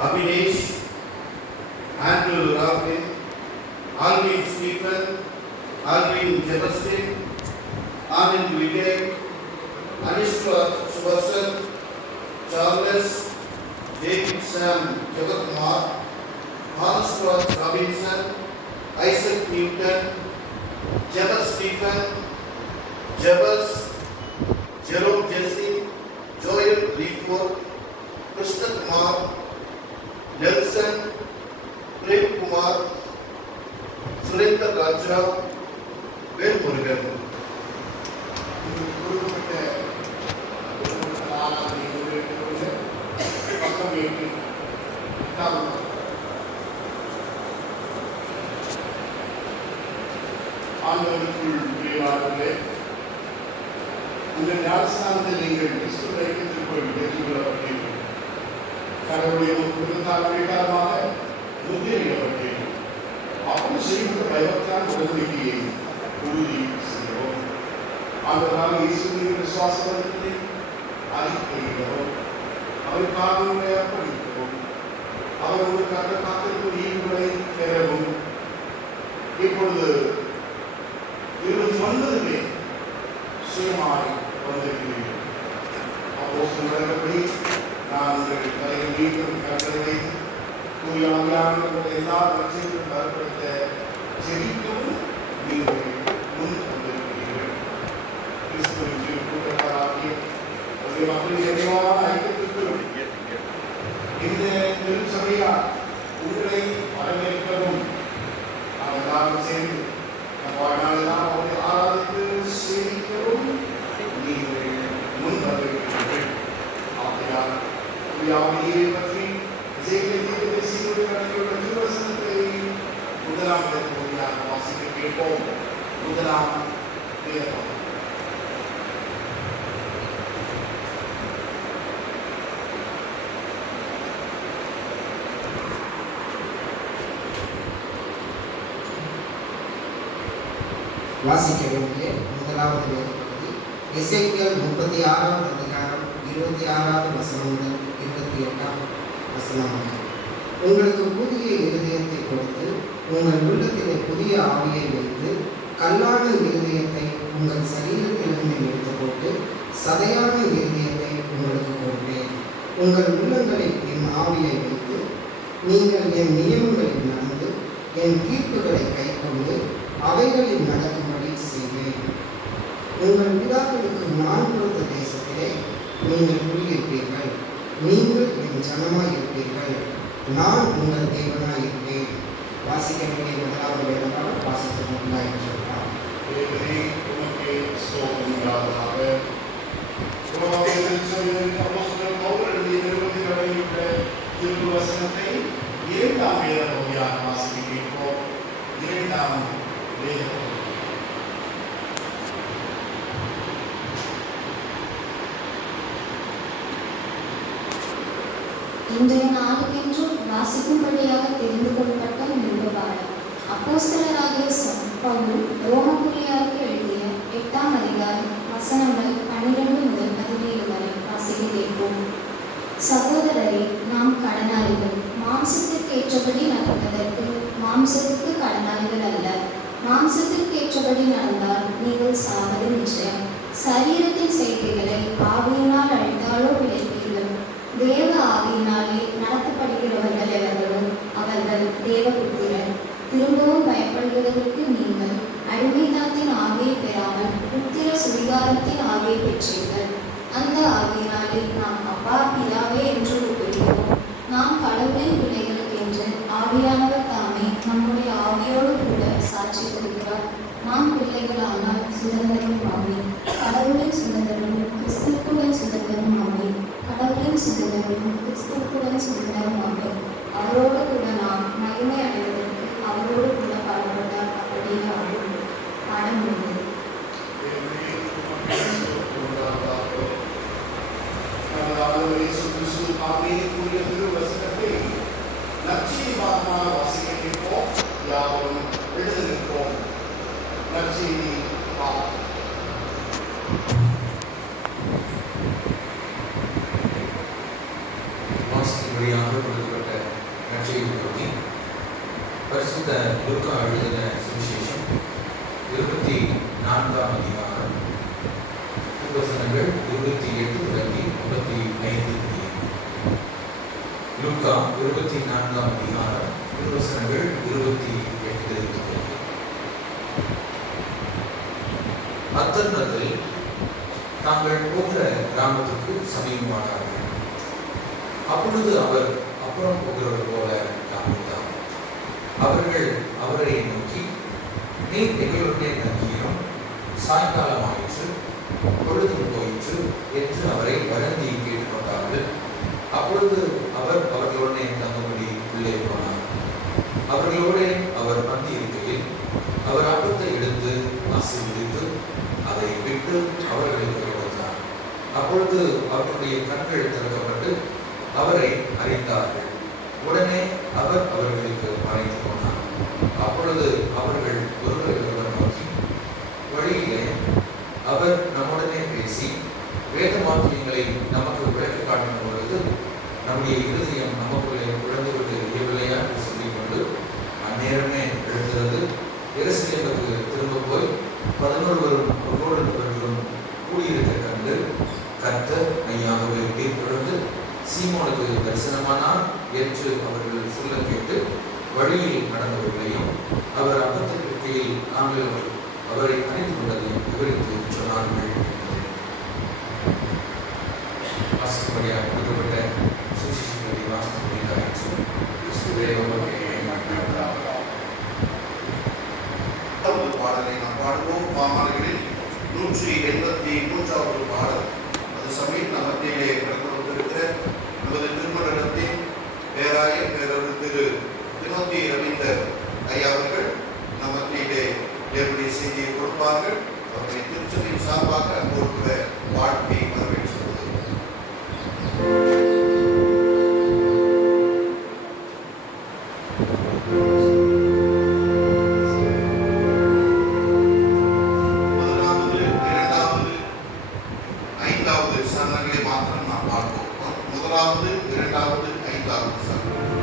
Abhinesh, Andrew Ravin, Alvin Stephen, Alvin Jefferson, Anand Vijay, Anishwa Subhasan, Charles, David Sam Jagatkumar, Mansfield Robinson, Isaac Newton, Jebus Stephen, Jebus, Jerome Jesse, Joel Leaford, Krishna Kumar, Nelson, Prem Kumar, Surendra Raja, Ben Murugan. ஆண்டவருக்குள் பிரியமானவர்களே, உங்கள் ஞானஸ்நானத்தில் நீங்கள் கிறிஸ்துவ ஐக்கியத்திற்குள் ஏற்றுக்கொள்ளப்பட்டீர்கள். கடவுளுடைய காரணமாக முத்திரையிடப்பட்டீர்கள். அப்படி செய்யப்பட்ட பயத்தான உடன்படிக்கையை உறுதி செய்கிறோம். ஆண்டவராக இயேசுவின் விசுவாசத்தை அறிக்கையிடுகிறோம். அவருக்காக அர்ப்பணிக்கிறோம். அவர் உங்களுக்காக காத்திருக்கும் ஈவுகளை பெறவும் இப்பொழுது 29 பேர் சுயமாய் வந்திருக்கிறீர்கள். அப்போஸ்தலர்களே, நான் உங்கள் தலையில் மீண்டும் கட்டளை தூயாவியானவர்கள் எல்லா லட்சியங்களும் வரப்படுத்த ஜெபிக்கவும் நீங்கள் முன் வந்திருக்கிறீர்கள். கிறிஸ்துவின் கூட்டத்தாராகிய மக்களின் நிறைவான ஐக்கியத்திற்குள் இந்த திருச்சபையார் உங்களை வரவேற்கவும் நாங்கள் சேர்ந்து வாழ்நாளெல்லாம் அவரை ஆராதித்து சேவிக்கவும் நீங்கள் முன் வந்திருக்கிறீர்கள். ஆகையால் தூயாவியை பற்றி திருவசனத்தை முதலாம் வாசிக்க கேட்போம். முதலாம் வேதம். வாசிக்க வேண்டிய முதலாவது வேதப்பகுதி எசேக்கியேல் 36ஆம் அதிகாரம் 26ஆவது வசனம் முதல் 28ஆம் வசனம். உங்களுக்கு புதிய இருதயத்தை கொடுத்து உங்கள் உள்ளத்திலே புதிய ஆவியை வைத்து கல்லான இருதயத்தை உங்கள் சரீரத்திலிருந்து எடுத்து போட்டு சதையான இருதயத்தை உங்களுக்கு கொடுப்பேன். உங்கள் உள்ளங்களில் என் ஆவியை வைத்து நீங்கள் என் நியமங்களில் நடந்து என் தீர்ப்புகளை கைக்கொண்டு அவைகளில் நடக்கும்படி செய்வேன். உங்கள் பிதாக்களுக்கு நான் கொடுத்த தேசத்திலே நீங்கள் குடியிருப்பீர்கள். நீங்கள் என் ஜனமாய் இருப்பீர்கள். நான் உங்கள் தேவனாய் இருப்பேன். வாசிக்க வேண்டிய முதலாவது வேதமாக வாசித்து முன்னாய் சொல்கிறார். திருவசனத்தை இரண்டாம் வேத பகுதியாக வாசிக்க கேட்போம். இரண்டாம் வேத பகுதி. இன்றைய நாளுக்கென்று வாசிக்கும்படியாக தெரிந்து கொள்ளப்பட்ட நிருபபாடம். அப்போஸ்தலராகிய பவுல் ரோமபுரியாருக்கு எழுதிய 8ஆம் அதிகாரம் வசனங்கள் 12 முதல் 17 வரை வாசிக்க கேட்போம். சகோதரரே, நாம் கடனாளிகள். மாம்சத்திற்கு ஏற்றபடி நடப்பதற்கு மாம்சத்துக்கு கடனாளிகள் அல்ல. மாம்சத்திற்கு ஏற்றபடி நடந்தால் நீங்கள் சாவது நிச்சயம். சரீரத்தின் செய்கைகளை ஆவியினால் அழித்தாலோ பிழைப்பீர்கள். தேவ ஆவியினாலே நடத்தப்படுகிறவர்கள் எவர்களும் அவர்கள் தேவபுத்திரர். திரும்பவும் பயப்படுகிறதற்கு நீங்கள் அடிமைத்தனத்தின் ஆவியை பெறாமல் புத்திர சுவிகாரத்தின் ஆவியை பெற்றீர்கள். அந்த ஆவியினாலே நாம் அப்பா பிதாவே என்று கூப்பிடுகிறோம். நாம் கடவுளின் பிள்ளைகளுக்கு என்று ஆவியானவர் தாமே நம்முடைய ஆவியோடு கூட சாட்சி கொடுக்கிறார். நாம் பிள்ளைகளானால் சுதந்திரம் ஆவி, கடவுளின் சுதந்திரமும் கிறிஸ்துவுடன் சுதந்திரம் ஆவி. கடவுளின் சுதந்திரமும் கிறிஸ்துவுடன் சுதந்திரம் ஆவி. அவரோடு கூட நாம் மகிமை அடைவதற்கு அவரோடு கூட பாடுபட்டால் அப்படியே ஆகும். பாடம் முடிந்தது. திருவசனத்தை நற்செய்தியாக வாசிக்க கேட்போம். யாவரும் எழுந்து நிற்போம். நற்செய்தி வாசிக்க வழியாக கொடுக்கப்பட்ட நற்செய்தி பகுதி பரிசுத்த லூக்கா எழுதின சுவிசேஷம் 24ஆம் அதிகாரம் வசனங்கள் 28 தொடங்கி 35 முடிய. லூக்கா 24ஆம் அதிகாரம் வசனங்கள் 28 தொடங்கி. அத்தருணத்தில் தாங்கள் போகிற கிராமத்துக்கு சமீபமானார்கள். அப்பொழுது அவர் அப்புறம் போகிறவர் போல காண்பித்தார். அவர்கள் அவரை நோக்கி, நீர் எங்களுடைய நங்கியும் சாயங்காலமாயிற்று, பொழுதும் போயிற்று என்று அவரை வருந்தி கேட்டுக்கொண்டார்கள். அப்பொழுது அவர் அவர்களுடனே தங்கும்படி உள்ளே போனார். அவர்களோடு அவர் பந்தி இருக்கையில் அவர் அப்பத்தை எடுத்து ஆசீர்வதித்து அதை விட்டு அவர்களுக்கு கொடுத்தார். அப்பொழுது அவர்களுடைய கண்கள் திறக்கப்பட்டு அவரை அறிந்தார்கள். உடனே அவர் அவர்களுக்கு மறைந்து போனார். அப்பொழுது அவர்கள் ஒருவரை ஒருவர் நோக்கி, வழியிலே அவர் நம்முடனே பேசி வேத வாக்கியங்களை நமக்கு விளக்க காட்டும் பொழுது நம்முடைய இருதயம் நமக்குள்ளே குழந்துவிட்டு இயவில்லையா என்று சொல்லிக்கொண்டு அந்நேரமே எழுந்திருந்து எருசலேமுக்கு திரும்ப போய் 11 அவர்களும் கூடியிருக்க கண்டு கர்த்தர் மெய்யாகவே உயிர்த்தெழுந்து சீமோனுக்கு தரிசனமானார் என்று அவர்கள் சொல்ல கேட்டு வழியில் நடந்தவர்களையும் அவர் அப்பத்தின் இருக்கையில் நாங்கள் அவரை அறிந்து கொண்டதையும் விவரித்து சொன்னார்கள் என்பது வாசிக்கப்படியாக கொடுக்கப்பட்ட சுவிசேஷங்களை வாசித்து பாடலை நாம் பாடுவோம். பாமாலைகளில் 183வது பாடல். அது சமயம் மத்தியிலே பிறந்திருக்கிற நமது திருமணத்தின் பேராயர் பேரவர் திரு திமோத்தி ரவீந்தர் ஐயா அவர்கள் நம் மத்தியிலே தேவனுடைய செய்தியை கொடுப்பார்கள். அவர்களை திருச்சபையின் சார்பாக அன்போடு வாழ்த்தி வரவேற்று சரணங்களை மாத்திரம் நாம் பார்ப்போம். முதலாவது, இரண்டாவது, ஐந்தாவது சரணம்.